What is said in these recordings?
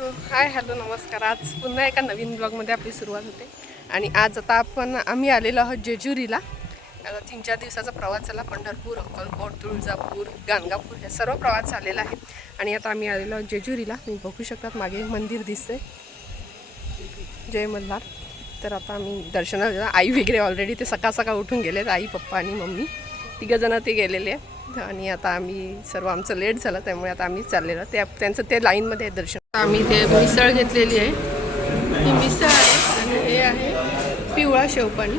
So hi hello नमस्कार. आज पुन्हा एका नवीन ब्लॉगमध्ये आपली सुरुवात होते. आणि आज आता आम्ही आलेलो आहोत जेजुरीला. आता 3-4 दिवसाचा प्रवास झाला. पंढरपूर, अक्कलकोट, तुळजापूर, गाणगापूर हे सर्व प्रवास झालेला आहे. आणि आता आम्ही आलेलो आहोत जेजुरीला. तुम्ही बघू शकतात मागे मंदिर दिसते, जय मल्हार. तर आता आम्ही दर्शनाला आई वगैरे ऑलरेडी ते सकाळ सकाळ उठून गेलेत. आई, पप्पा आणि मम्मी तिघंजणं ते गेलेले आहेत. आणि आता आम्ही सर्व आमचं लेट झालं, त्यामुळे आता आम्ही चाललेलो त्यांचं ते लाईनमध्ये आहे दर्शन. आम्ही ते मिसळ घेतलेली आहे. ही मिसळ आहे आणि हे आहे पिवळा शेवपाणी.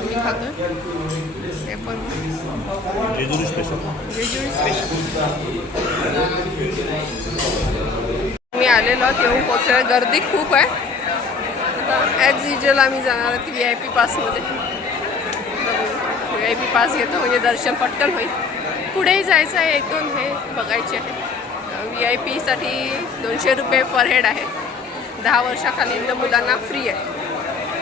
मी खातो हे पण जेजुरी स्पेशल. मी आलेलो येऊन पोचले. गर्दी खूप आहे. आता ॲज युजल आम्ही जाणार आहोत VIP पासमध्ये. VIP पास घेतो म्हणजे दर्शन पटकन होईल. पुढेही जायचं आहे, 1-2 हे बघायचे आहे. VIP साठी 200 रुपये पर हेड आहे. 10 वर्षाखालील मुलांना फ्री आहे.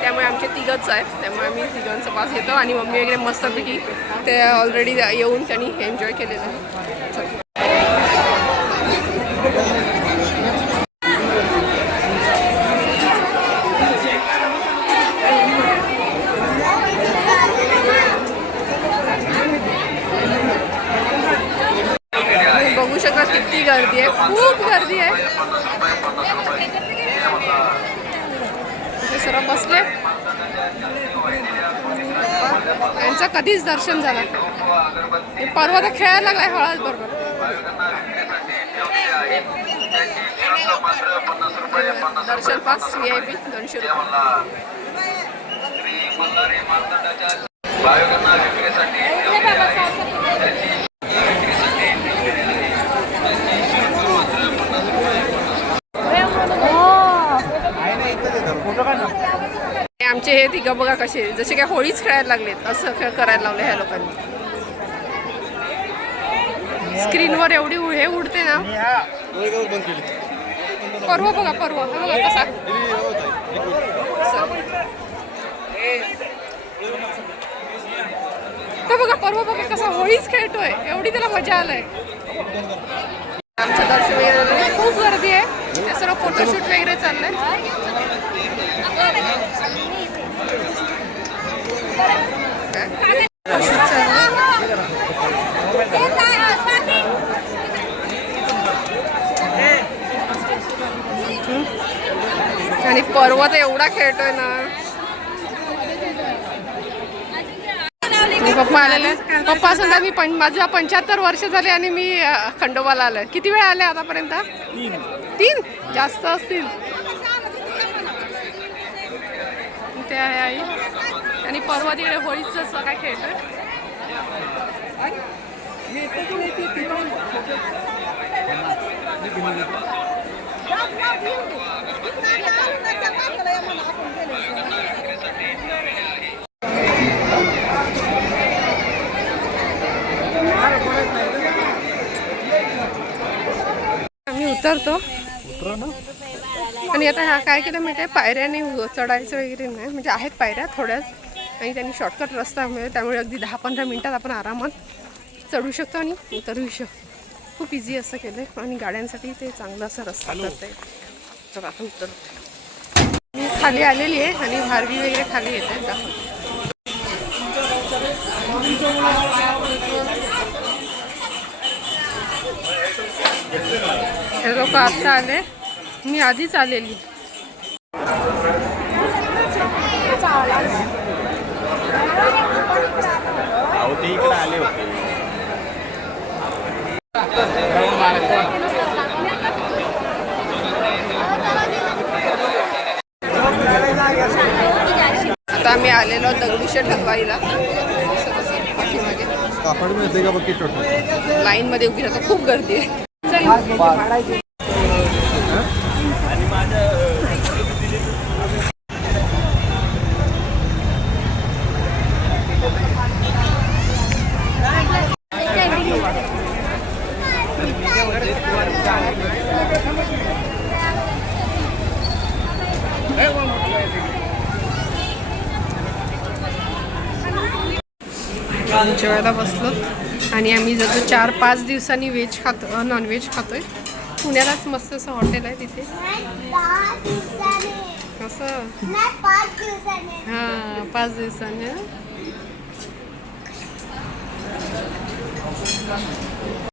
त्यामुळे आमचे तिघंच आहेत, त्यामुळे आम्ही तिघांचा पास घेतो. आणि मम्मी वगैरे मस्तपैकी ते ऑलरेडी येऊन त्यांनी एन्जॉय केलेलं आहे. बघू शकता किती गर्दी आहे, खूप गर्दी आहे. सर्व बसले. यांचं कधीच दर्शन झालं. परवा तर खेळायला लागलाय हळद बरोबर. दर्शन पास VIP 200 रुपये. आमचे हे तिघं बघा कसे जसे काय होळीच खेळायला लागलेत, असं खेळ करायला लावले ह्या लोकांनी. स्क्रीनवर एवढी हे उडते ना. पर्व बघा, पर्व बघा कसा. तर बघा पर्व बघा कसा होळीच खेळतोय, एवढी त्याला मजा आलाय. आमचं दर्शन वगैरे खूप गर्दी आहे. ते सर्व फोटोशूट वगैरे चाललंय. आणि पर्वत एवढा खेळतोय ना. पप्पा आलेले. पप्पा असं मी माझ्या 75 वर्ष झाले आणि मी खंडोबाला आलोय. किती वेळा आले आतापर्यंत? 3 जास्त असतील. ते आहे आई. आणि पर्वत इकडे होळीचं काय खेळतोय. आम्ही उतरतो आणि आता हा काय केलं माहिती आहे, पायऱ्याने चढायचं वगैरे नाही. म्हणजे आहेत पायऱ्या थोड्याच आणि त्यांनी शॉर्टकट रस्ता मिळेल, त्यामुळे अगदी 10-15 मिनटात आपण आरामात चढू शकतो आणि उतरू शकतो. खूप इझी असं केलं आहे आणि गाड्यांसाठी ते चांगला असा रस्ता करता येईल. तर आता उतरतो. मी खाली आलेली आहे आणि भारवी वगैरे खाली येत आहेत. दाखवते. हे लोक आत्ता आले, मी आधीच आलेली. आले होते. आता आम्ही आलेलो दगडूशेठ हलवाईला. लाईन मध्ये उभी राहतो, खूप गर्दी आहे. जेवायला बसलो आणि आम्ही जर 4-5 दिवसांनी व्हेज खातो, नॉनव्हेज खातोय. पुण्यालाच मस्त असं हॉटेल आहे तिथे असं. 5 दिवसाने. हां 5 दिवसाने.